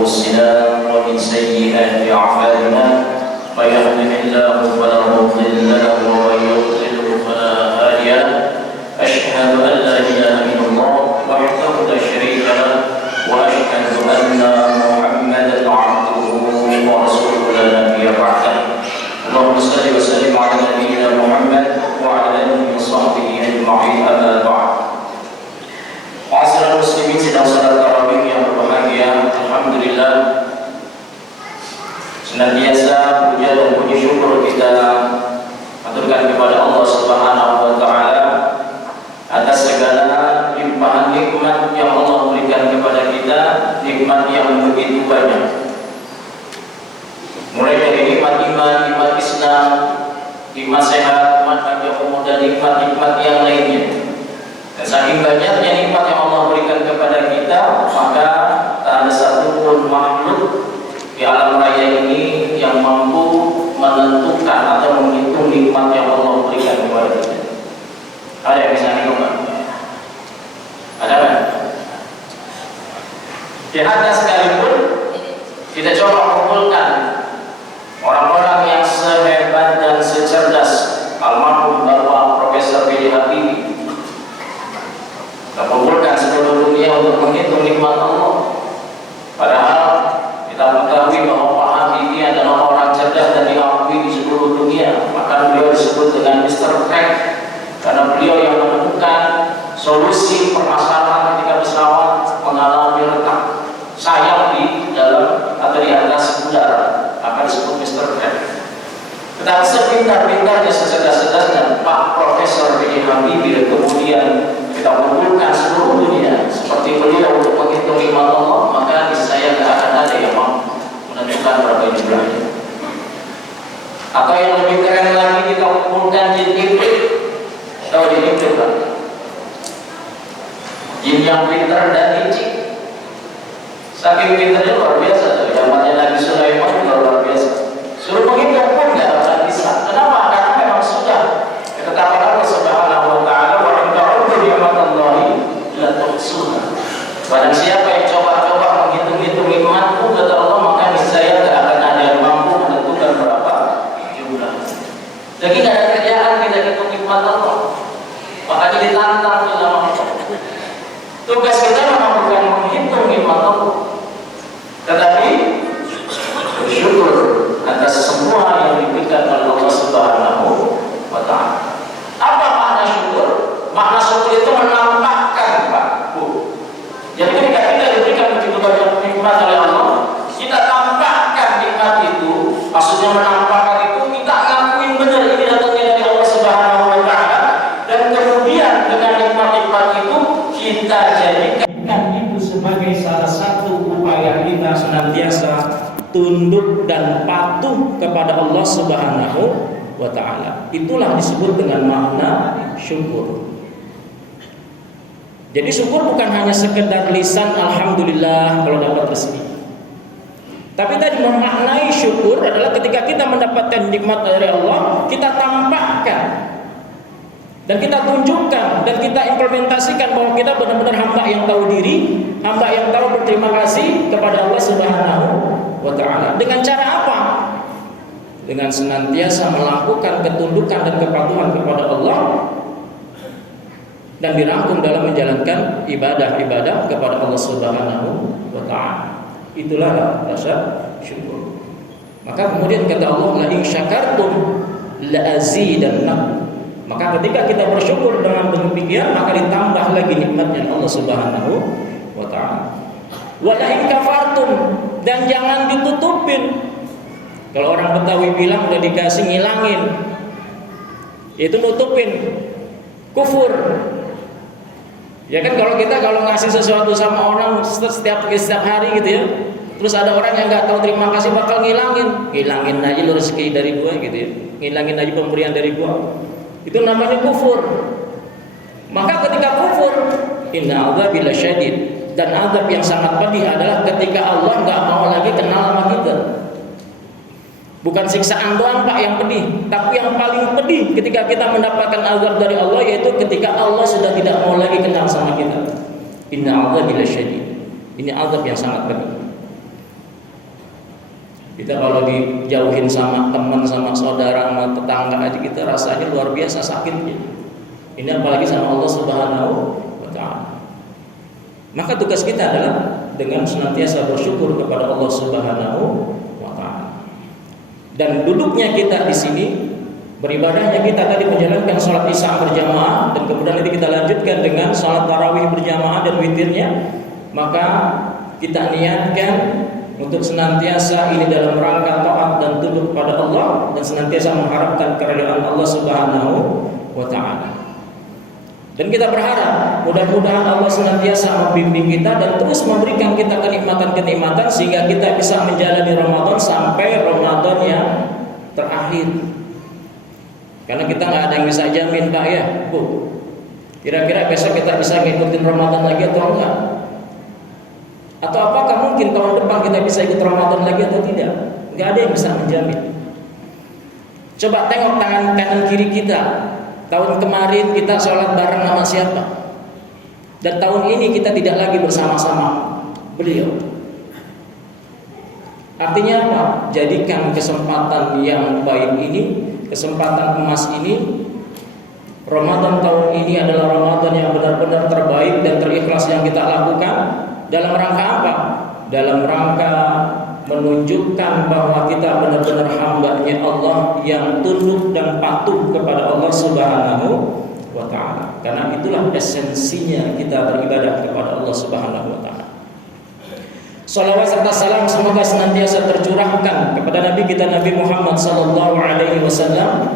أنفسنا ومن سيئات أعمالنا من يهده الله فلا مضل له ومن يضلل فلا هادي له أشهد أن لا إله إلا الله وحده لا شريك له وأشهد أن محمدا عبده ورسوله لا نبي بعده اللهم صل وسلم على نبينا محمد وعلى آله وصحبه أجمعين أما بعد. Ma'asyiral muslimin sidang salat tarawih yang berbahagia, alhamdulillah senantiasa puja dan puji syukur kita aturkan kepada Allah Subhanahu wa taala atas segala limpahan nikmat yang Allah berikan kepada kita, nikmat yang begitu banyak. Mulai dari nikmat iman, nikmat Islam, nikmat sehat, nikmat panjang umur dan nikmat-nikmat yang lainnya. Dan saking banyaknya nikmat yang Allah berikan kepada kita, maka tak ada satupun makhluk di alam raya ini yang mampu menentukan atau menghitung nikmat yang Allah berikan kepada kita. Ada yang bisa dihitung? Ada kan? Di atas sekalipun kita coba kumpulkan orang-orang yang sehebat dan secerdas almarhum Bapak Profesor B.J. Habibie. Kita kumpulkan seluruh dunia untuk menghitung nikmat Allah. Padahal kita mengetahui bahwa Pak Habibie adalah orang cerdas dan diakui di seluruh dunia. Maka beliau disebut dengan Mr. Crack karena beliau yang menemukan solusi permasalahan ketika pesawat mengalami retak sayap di dalam atau di atas udara, akan disebut Mr. Crack. Tetapi sepintar-pintarnya, secerdas-cerdasnya Pak Profesor B.J. Habibie, kemudian kita kumpulkan seluruh dunia seperti beliau untuk menghitung nikmat Allah, maka saya tidak akan ada yang mampu menentukan berapa jumlahnya. Atau yang lebih keren lagi, kita kumpulkan jin iblis. Tahu jin iblis kan? Jin yang pintar dan licik. Saking pintarnya luar biasa. Zamannya Nabi Sulaiman luar biasa. Suruh menghitung pun tidak akan bisa. Kenapa? Karena memang sudah ketetapan Allah Subhanahu wa taala, wa in ta'uddu ni'matallahi la tuhsuha. Barang siapa yang coba-coba menghitung-hitung nikmatku, kata Allah, maka niscaya tidak akan ada yang mampu menentukan berapa jumlah. Jadi tidak ada kerjaan kita hitung nikmat Allah. Makanya ditantang dalam Allah. Tugas kita memang bukan menghitung nikmat Allah, tetapi bersyukur atas semua yang diberikan oleh Allah Subhanahu wa taala. Apa makna syukur? Makna syukur itu menampakkan, Pak, Bu. Jadi ketika kita diberikan begitu banyak nikmat oleh Allah, kita tampakkan nikmat itu, maksudnya menampakkan itu, kita ngakuin benar ini datangnya dari Allah Subhanahu wa taala, dan kemudian dengan nikmat-nikmat itu kita jadikan itu sebagai salah satu upaya kita senantiasa tunduk dan patuh kepada Allah Subhanahu wa ta'ala. Itulah disebut dengan makna syukur. Jadi syukur bukan hanya sekedar lisan alhamdulillah kalau dapat rezeki. Tapi tadi memaknai syukur adalah ketika kita mendapatkan nikmat dari Allah, kita tampakkan dan kita tunjukkan dan kita implementasikan bahwa kita benar-benar hamba yang tahu diri, hamba yang tahu berterima kasih kepada Allah Subhanahu wa ta'ala. Dengan cara apa? Dengan senantiasa melakukan ketundukan dan kepatuhan kepada Allah dan dirangkum dalam menjalankan ibadah-ibadah kepada Allah Subhanahu wa ta'ala. Itulah rasa syukur. Maka kemudian kata Allah, la in syakartum la azidannakum. Maka ketika kita bersyukur dengan demikian, maka ditambah lagi nikmatnya Allah Subhanahu wa ta'ala. Wa la in kafartum, dan jangan ditutupin. Kalau orang Betawi bilang udah dikasih ngilangin, itu nutupin, kufur. Ya kan kalau kita ngasih sesuatu sama orang setiap hari gitu ya, terus ada orang yang nggak tahu terima kasih bakal ngilangin aja lu rezeki dari gua gitu ya, ngilangin aja pemberian dari gua, itu namanya kufur. Maka ketika kufur, inna adzabi lasyadid, dan azab yang sangat pedih adalah ketika Allah nggak mau lagi kenal sama kita. Bukan siksaan doang Pak yang pedih, tapi yang paling pedih ketika kita mendapatkan azab dari Allah, yaitu ketika Allah sudah tidak mau lagi kenal sama kita. Inna adzabi lasyadid. Ini azab yang sangat pedih. Kita kalau dijauhin sama teman, sama saudara, sama tetangga aja kita rasanya luar biasa sakitnya. Ini apalagi sama Allah Subhanahu wa Ta'ala. Maka tugas kita adalah dengan senantiasa bersyukur kepada Allah Subhanahu wa Ta'ala. Dan duduknya kita di sini, beribadahnya kita tadi menjalankan sholat isya berjamaah, dan kemudian nanti kita lanjutkan dengan sholat tarawih berjamaah dan witirnya. Maka kita niatkan untuk senantiasa ini dalam rangka taat dan tunduk pada Allah, dan senantiasa mengharapkan keridhaan Allah Subhanahu wa Ta'ala. Dan kita berharap mudah-mudahan Allah senantiasa membimbing kita dan terus memberikan kita kenikmatan-kenikmatan sehingga kita bisa menjalani Ramadan sampai Ramadan yang terakhir. Karena kita nggak ada yang bisa jamin, Pak, ya, Bu. Kira-kira besok kita bisa ngikutin Ramadan lagi atau enggak? Atau apakah mungkin tahun depan kita bisa ikut Ramadan lagi atau tidak? Nggak ada yang bisa menjamin. Coba tengok tangan kanan kiri kita. Tahun kemarin kita sholat bareng sama siapa? Dan tahun ini kita tidak lagi bersama-sama beliau. Artinya apa? Jadikan kesempatan yang baik ini, kesempatan emas ini, Ramadan tahun ini adalah Ramadan yang benar-benar terbaik dan terikhlas yang kita lakukan. Dalam rangka apa? Dalam rangka menunjukkan bahwa kita benar-benar hamba-Nya Allah yang tunduk dan patuh kepada Allah Subhanahu wa Ta'ala. Karena itulah esensinya kita beribadah kepada Allah Subhanahu wa Ta'ala. Salawat serta salam semoga senantiasa tercurahkan kepada Nabi kita Nabi Muhammad sallallahu alaihi wasallam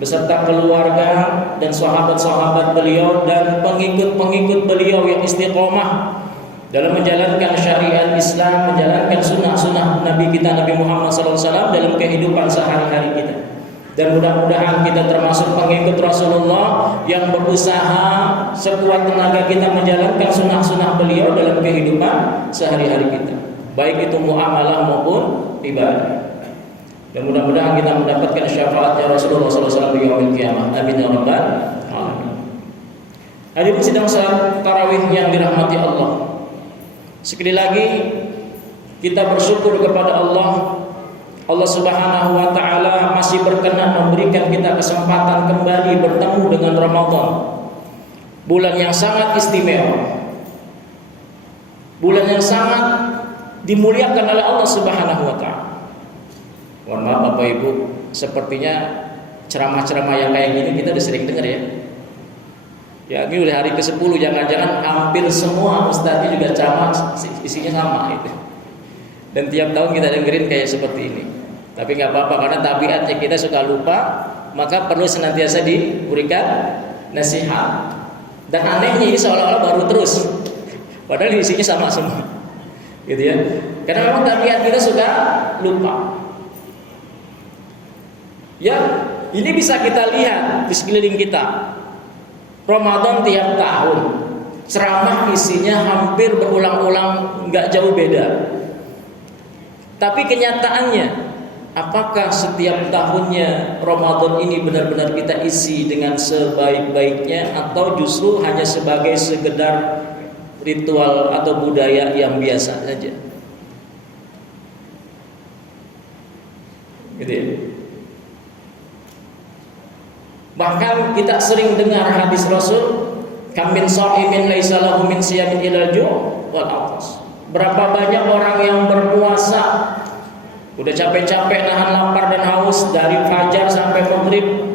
beserta keluarga dan sahabat-sahabat beliau dan pengikut-pengikut beliau yang istiqomah dalam menjalankan syariat Islam, menjalankan sunnah-sunnah Nabi kita Nabi Muhammad SAW dalam kehidupan sehari-hari kita. Dan mudah-mudahan kita termasuk pengikut Rasulullah yang berusaha sekuat tenaga kita menjalankan sunnah-sunnah beliau dalam kehidupan sehari-hari kita, baik itu muamalah maupun ibadah. Dan mudah-mudahan kita mendapatkan syafaatnya Rasulullah SAW di yaumil qiyamah. Amin ya rabbal alamin. Hadirin sidang salat tarawih yang dirahmati Allah. Sekali lagi kita bersyukur kepada Allah. Allah Subhanahu wa Ta'ala masih berkenan memberikan kita kesempatan kembali bertemu dengan Ramadan, bulan yang sangat istimewa, bulan yang sangat dimuliakan oleh Allah Subhanahu wa Ta'ala. Mohon maaf Bapak Ibu, sepertinya ceramah-ceramah yang kayak gini kita udah sering dengar ya. Ya, ini udah hari ke-10, jangan-jangan hampir semua ustadznya juga ceramah isinya sama gitu. Dan tiap tahun kita dengerin kayak seperti ini. Tapi nggak apa-apa karena tabiatnya kita suka lupa, maka perlu senantiasa diberikan nasihat. Dan anehnya ini seolah-olah baru terus, padahal isinya sama semua, gitu ya. Karena memang tabiat kita suka lupa. Ya, ini bisa kita lihat di sekeliling kita. Ramadan tiap tahun ceramah isinya hampir berulang-ulang, nggak jauh beda. Tapi kenyataannya, apakah setiap tahunnya Ramadan ini benar-benar kita isi dengan sebaik-baiknya, atau justru hanya sebagai sekedar ritual atau budaya yang biasa saja? Gitu ya. Bahkan kita sering dengar hadis Rasul, kam min shaimin laisa lahu min siyamin ilal ju' wal 'athas. Berapa banyak orang yang berpuasa udah capek-capek nahan lapar dan haus dari fajar sampai maghrib,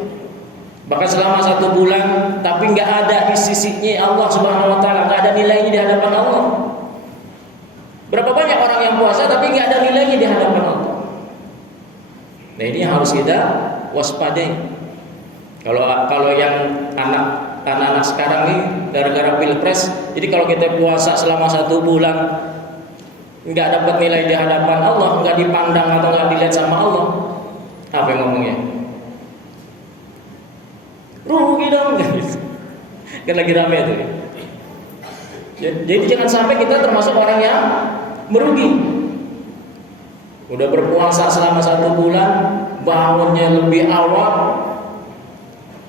bahkan selama 1 bulan, tapi nggak ada di sisinya Allah Subhanahu wa Ta'ala, nggak ada nilainya di hadapan Allah. Berapa banyak orang yang puasa tapi nggak ada nilainya di hadapan Allah. Nah, ini harus kita waspadai. Kalau yang anak-anak sekarang nih gara-gara pilpres, jadi kalau kita puasa selama 1 bulan nggak dapat nilai di hadapan Allah, nggak dipandang atau nggak dilihat sama Allah, apa yang ngomongnya? Rugi dong, kan lagi rame tuh. Jadi jangan sampai kita termasuk orang yang merugi. Udah berpuasa selama 1 bulan, bangunnya lebih awal,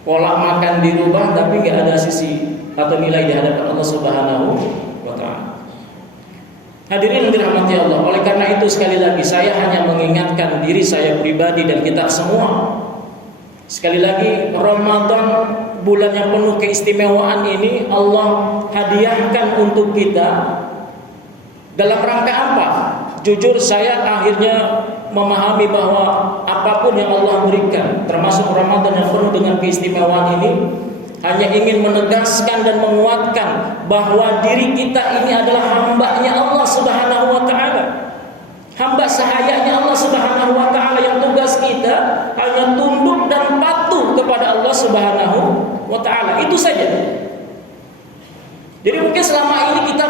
pola makan dirubah, tapi nggak ada sisi atau nilai di hadapan Allah Subhanahu wa Ta'ala. Hadirin dirahmati Allah. Oleh karena itu sekali lagi saya hanya mengingatkan diri saya pribadi dan kita semua. Sekali lagi, Ramadan, bulan yang penuh keistimewaan ini Allah hadiahkan untuk kita dalam rangka apa? Jujur saya akhirnya memahami bahwa apapun yang Allah berikan, termasuk Ramadan yang penuh dengan keistimewaan ini, hanya ingin menegaskan dan menguatkan bahwa diri kita ini adalah hamba-Nya Allah Subhanahu wa taala. Hamba sahayanya Allah Subhanahu wa taala yang tugas kita hanya tunduk dan patuh kepada Allah Subhanahu wa taala. Itu saja. Jadi mungkin selama ini kita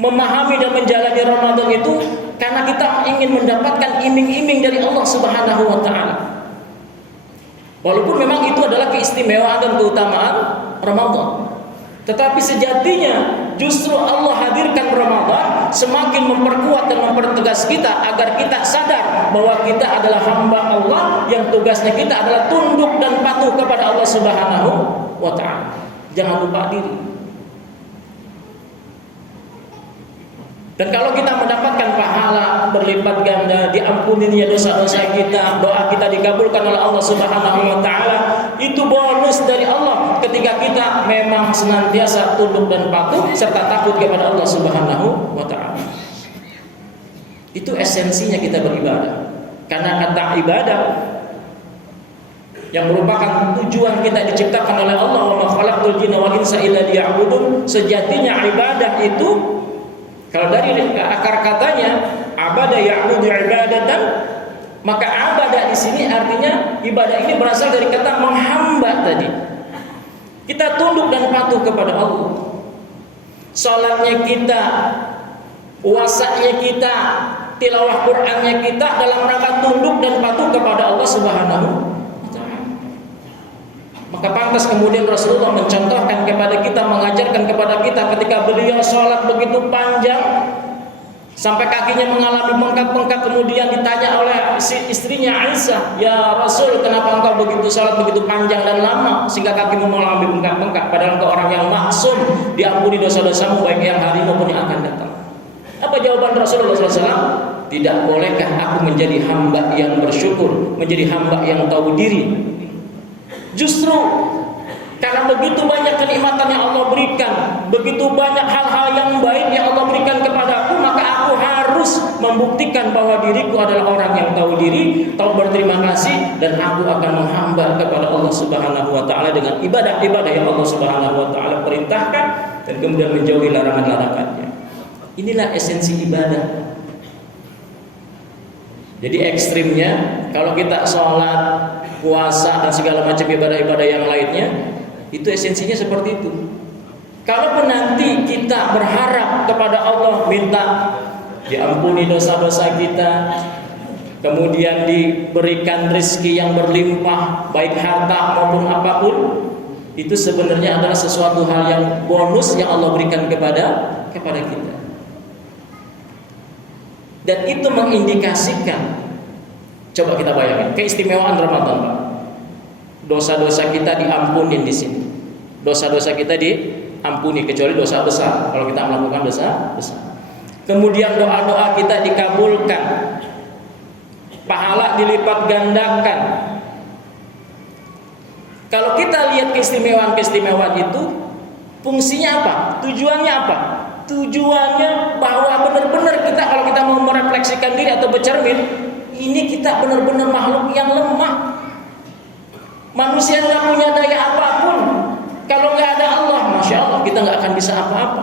memahami dan menjalani Ramadan itu karena kita ingin mendapatkan iming-iming dari Allah Subhanahu wa taala. Walaupun memang itu adalah keistimewaan dan keutamaan Ramadan. Tetapi sejatinya justru Allah hadirkan Ramadan semakin memperkuat dan mempertegas kita agar kita sadar bahwa kita adalah hamba Allah yang tugasnya kita adalah tunduk dan patuh kepada Allah Subhanahu wa taala. Jangan lupa diri. Dan kalau kita mendapatkan pahala berlipat ganda, diampuninya dosa-dosa kita, doa kita dikabulkan oleh Allah Subhanahu wa taala, itu bonus dari Allah ketika kita memang senantiasa tunduk dan patuh serta takut kepada Allah Subhanahu wa taala. Itu esensinya kita beribadah. Karena kata ibadah yang merupakan tujuan kita diciptakan oleh Allah, wa ma khalaqtul jinna wal insa illa liya'budun, sejatinya ibadah itu kalau dari akar katanya abada ya'budu ibadatan, maka abadah di sini artinya ibadah ini berasal dari kata menghamba tadi. Kita tunduk dan patuh kepada Allah. Salatnya kita, puasanya kita, tilawah Qur'annya kita dalam rangka tunduk dan patuh kepada Allah Subhanahu wa taala. Maka pantas kemudian Rasulullah mencontohkan kepada kita, mengajarkan kepada kita ketika beliau sholat begitu panjang sampai kakinya mengalami bengkak-bengkak, kemudian ditanya oleh istrinya Aisyah, "Ya Rasul, kenapa engkau begitu sholat begitu panjang dan lama sehingga kakimu mengalami bengkak-bengkak, padahal engkau orang yang maksum, diampuni dosa-dosamu baik yang hari maupun yang akan datang?" Apa jawaban Rasulullah SAW? Tidak bolehkah aku menjadi hamba yang bersyukur, menjadi hamba yang tahu diri? Justru karena begitu banyak kenikmatan yang Allah berikan, begitu banyak hal-hal yang baik yang Allah berikan kepadaku, maka aku harus membuktikan bahwa diriku adalah orang yang tahu diri, tahu berterima kasih, dan aku akan menghamba kepada Allah Subhanahu wa taala dengan ibadah-ibadah yang Allah Subhanahu wa taala perintahkan dan kemudian menjauhi larangan-larangannya. Inilah esensi ibadah. Jadi ekstrimnya kalau kita sholat, puasa dan segala macam ibadah-ibadah yang lainnya, itu esensinya seperti itu. Kalaupun nanti kita berharap kepada Allah, minta diampuni dosa-dosa kita, kemudian diberikan rezeki yang berlimpah, baik harta maupun apapun, itu sebenarnya adalah sesuatu hal yang bonus yang Allah berikan kepada kita. Dan itu mengindikasikan, coba kita bayangin keistimewaan Ramadan, Pak. Dosa-dosa kita diampuni di sini. Dosa-dosa kita diampuni kecuali dosa besar. Kalau kita melakukan dosa besar. Kemudian doa-doa kita dikabulkan. Pahala dilipat gandakan. Kalau kita lihat keistimewaan-keistimewaan itu, fungsinya apa? Tujuannya apa? Tujuannya bahwa benar-benar kita, kalau kita mau merefleksikan diri atau bercermin, ini kita benar-benar makhluk yang lemah. Manusia nggak punya daya apapun. Kalau nggak ada Allah, masya Allah, kita nggak akan bisa apa-apa.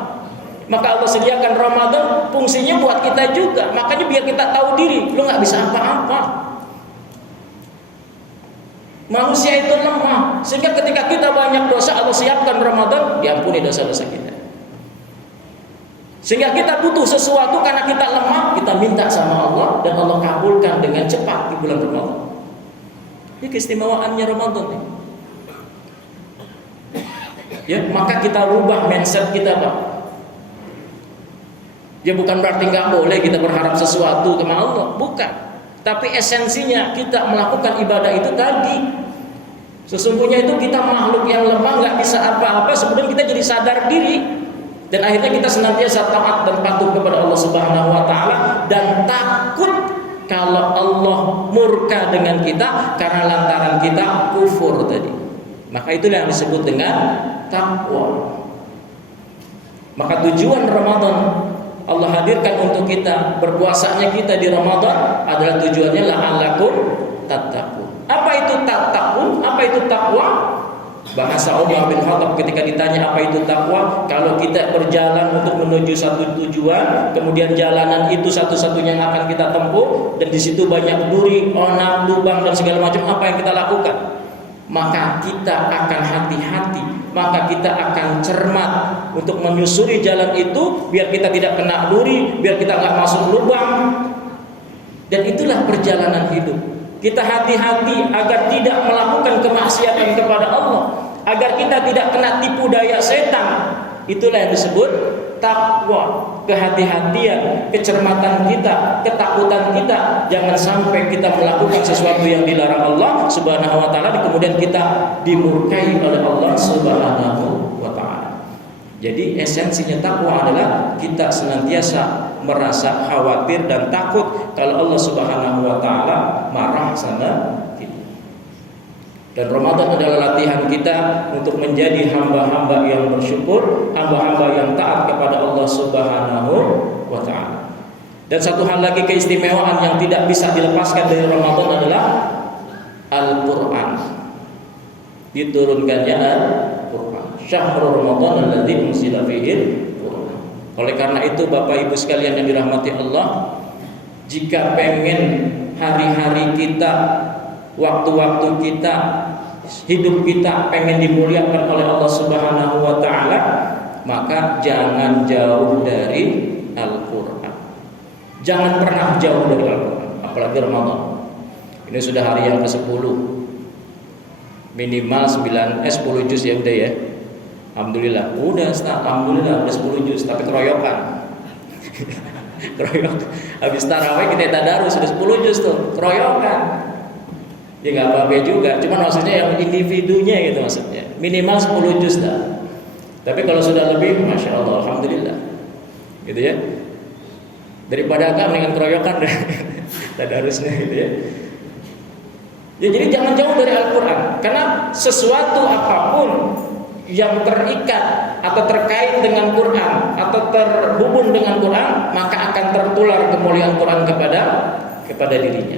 Maka Allah sediakan Ramadan, fungsinya buat kita juga. Makanya biar kita tahu diri, lu nggak bisa apa-apa. Manusia itu lemah, sehingga ketika kita banyak dosa, Allah siapkan Ramadan, diampuni dosa-dosa kita. Sehingga kita butuh sesuatu karena kita lemah, kita minta sama Allah dan Allah kabulkan dengan cepat di bulan Ramadan. Ini keistimewaannya Ramadan nih. Ya, maka kita rubah mindset kita, Pak. Ya bukan berarti nggak boleh kita berharap sesuatu sama Allah, bukan. Tapi esensinya kita melakukan ibadah itu tadi. Sesungguhnya itu kita makhluk yang lemah, nggak bisa apa-apa. Sebenarnya kita jadi sadar diri. Dan akhirnya kita senantiasa taat dan patuh kepada Allah Subhanahu wa taala dan takut kalau Allah murka dengan kita karena lantaran kita kufur tadi. Maka itulah yang disebut dengan takwa. Maka tujuan Ramadan Allah hadirkan untuk kita, berpuasanya kita di Ramadan adalah tujuannya la'allakum tattaqun. Apa itu tattaqun? Apa itu takwa? Bahasa Umar bin Khattab ketika ditanya apa itu takwa, kalau kita berjalan untuk menuju satu tujuan, kemudian jalanan itu satu-satunya yang akan kita tempuh, dan di situ banyak duri, onang, lubang dan segala macam, apa yang kita lakukan? Maka kita akan hati-hati, maka kita akan cermat untuk menyusuri jalan itu, biar kita tidak kena duri, biar kita nggak masuk lubang. Dan itulah perjalanan hidup. Kita hati-hati agar tidak melakukan kemaksiatan kepada Allah, agar kita tidak kena tipu daya setan. Itulah yang disebut takwa, kehati-hatian, kecermatan kita, ketakutan kita. Jangan sampai kita melakukan sesuatu yang dilarang Allah Subhanahu wa taala kemudian kita dimurkai oleh Allah Subhanahu wa taala. Jadi esensinya takwa adalah kita senantiasa merasa khawatir dan takut kalau Allah Subhanahu wa taala marah sama kita. Dan Ramadan adalah latihan kita untuk menjadi hamba-hamba yang bersyukur, hamba-hamba yang taat kepada Allah Subhanahu wa taala. Dan satu hal lagi keistimewaan yang tidak bisa dilepaskan dari Ramadan adalah Al-Qur'an. Diturunkannya Al-Qur'an. Syahrul Ramadan alladzi unzila fihi Qur'an. Oleh karena itu Bapak Ibu sekalian yang dirahmati Allah, jika pengen hari-hari kita, waktu-waktu kita, hidup kita pengen dimuliakan oleh Allah Subhanahu wa taala, maka jangan jauh dari Al-Qur'an. Jangan pernah jauh dari Al-Qur'an, apalagi Ramadan. Ini sudah hari yang ke-10. Minimal 10 juz ya udah ya. Alhamdulillah, udah Ustaz, alhamdulillah udah 10 juz, tapi keroyokan. Keroyokan. Habis tarawih kita tadarus sudah 10 juz tuh, keroyokan. Ya nggak apa-apa juga, cuma maksudnya yang individunya gitu maksudnya. Minimal 10 juz dah. Tapi kalau sudah lebih, masya Allah, alhamdulillah. Gitu ya. Daripada kan dengan keroyokan tadarusnya gitu ya. Ya jadi jangan jauh dari Al-Qur'an, karena sesuatu apapun yang terikat atau terkait dengan Quran atau terhubung dengan Quran, maka akan tertular kemuliaan Quran kepada dirinya.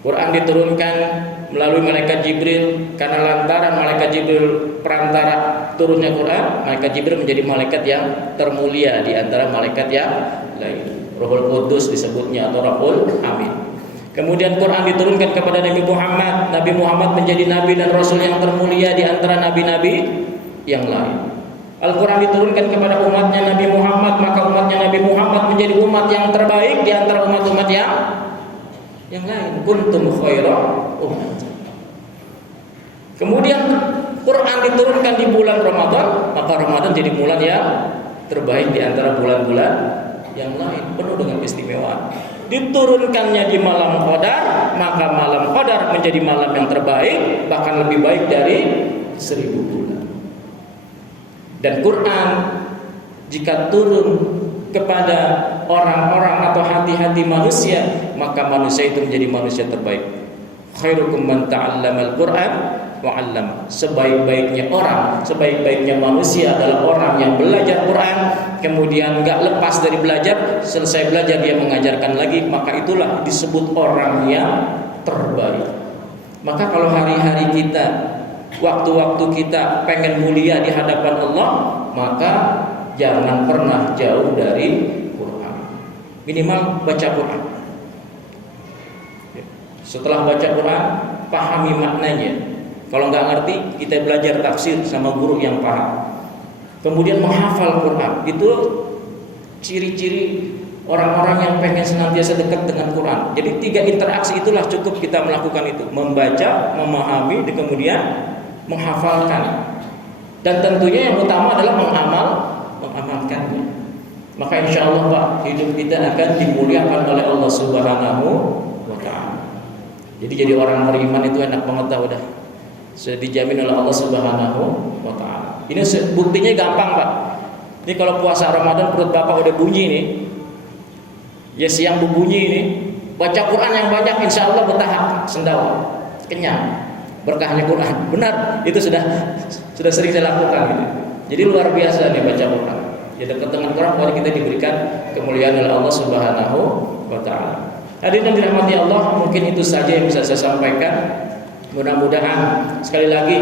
Quran diturunkan melalui malaikat Jibril, karena lantaran malaikat Jibril perantara turunnya Quran, malaikat Jibril menjadi malaikat yang termulia di antara malaikat yang lain. Ruhul Qudus disebutnya atau Rabbul Amin. Kemudian Quran diturunkan kepada Nabi Muhammad. Nabi Muhammad menjadi nabi dan rasul yang termulia di antara nabi-nabi yang lain. Al-Quran diturunkan kepada umatnya Nabi Muhammad, maka umatnya Nabi Muhammad menjadi umat yang terbaik di antara umat-umat yang lain. Kuntum khaira ummah. Kemudian Quran diturunkan di bulan Ramadan, maka Ramadan jadi bulan yang terbaik di antara bulan-bulan yang lain, penuh dengan keistimewaan. Diturunkannya di malam Qadar, maka malam Qadar menjadi malam yang terbaik, bahkan lebih baik dari 1000 bulan. Dan Quran jika turun kepada orang-orang atau hati-hati manusia, maka manusia itu menjadi manusia terbaik. Khairukum man ta'allamal Qur'an wa 'allama. Sebaik-baiknya orang, sebaik-baiknya manusia adalah orang yang belajar Quran, kemudian enggak lepas dari belajar, selesai belajar dia mengajarkan lagi, maka itulah disebut orang yang terbaik. Maka kalau hari-hari kita, waktu-waktu kita pengen mulia di hadapan Allah, maka jangan pernah jauh dari Quran. Minimal baca Quran. Setelah baca Quran, pahami maknanya. Kalau nggak ngerti, kita belajar tafsir sama guru yang paham. Kemudian menghafal Quran. Itu ciri-ciri orang-orang yang pengen senantiasa dekat dengan Quran. Jadi 3 interaksi itulah cukup kita melakukan itu. Membaca, memahami, dan kemudian menghafalkan. Dan tentunya yang utama adalah mengamalkannya. Maka insya Allah Pak, hidup kita akan dimuliakan oleh Allah Subhanahu wa ta'ala. Jadi orang beriman itu enak banget dah udah. Sudah dijamin oleh Allah Subhanahu wa ta'ala. Ini buktinya gampang Pak. Ini kalau puasa Ramadan perut bapak udah bunyi nih, ya siang berbunyi nih, baca Quran yang banyak, insya Allah bertahap sendawa, kenyang, berkahnya Quran. Benar, itu sudah sering saya lakukan gitu. Jadi luar biasa nih baca Quran. Ya dekat dengan Quran, pokoknya kita diberikan kemuliaan oleh Allah Subhanahu wa Ta'ala. Hadirin yang dirahmati Allah, mungkin itu saja yang bisa saya sampaikan. Mudah-mudahan sekali lagi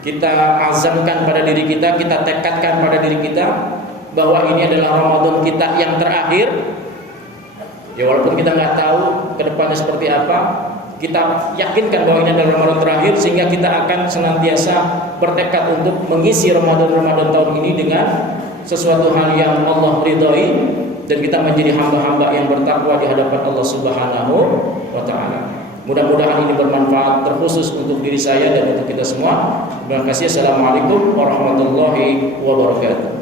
kita azamkan pada diri kita, kita tekadkan pada diri kita bahwa ini adalah Ramadan kita yang terakhir. Ya walaupun kita nggak tahu ke depannya seperti apa, kita yakinkan bahwa ini adalah Ramadan terakhir, sehingga kita akan senantiasa bertekad untuk mengisi Ramadan tahun ini dengan sesuatu hal yang Allah ridhoi, dan kita menjadi hamba-hamba yang bertakwa di hadapan Allah Subhanahu wa Ta'ala. Mudah-mudahan ini bermanfaat terkhusus untuk diri saya dan untuk kita semua. Terima kasih. Assalamualaikum warahmatullahi wabarakatuh.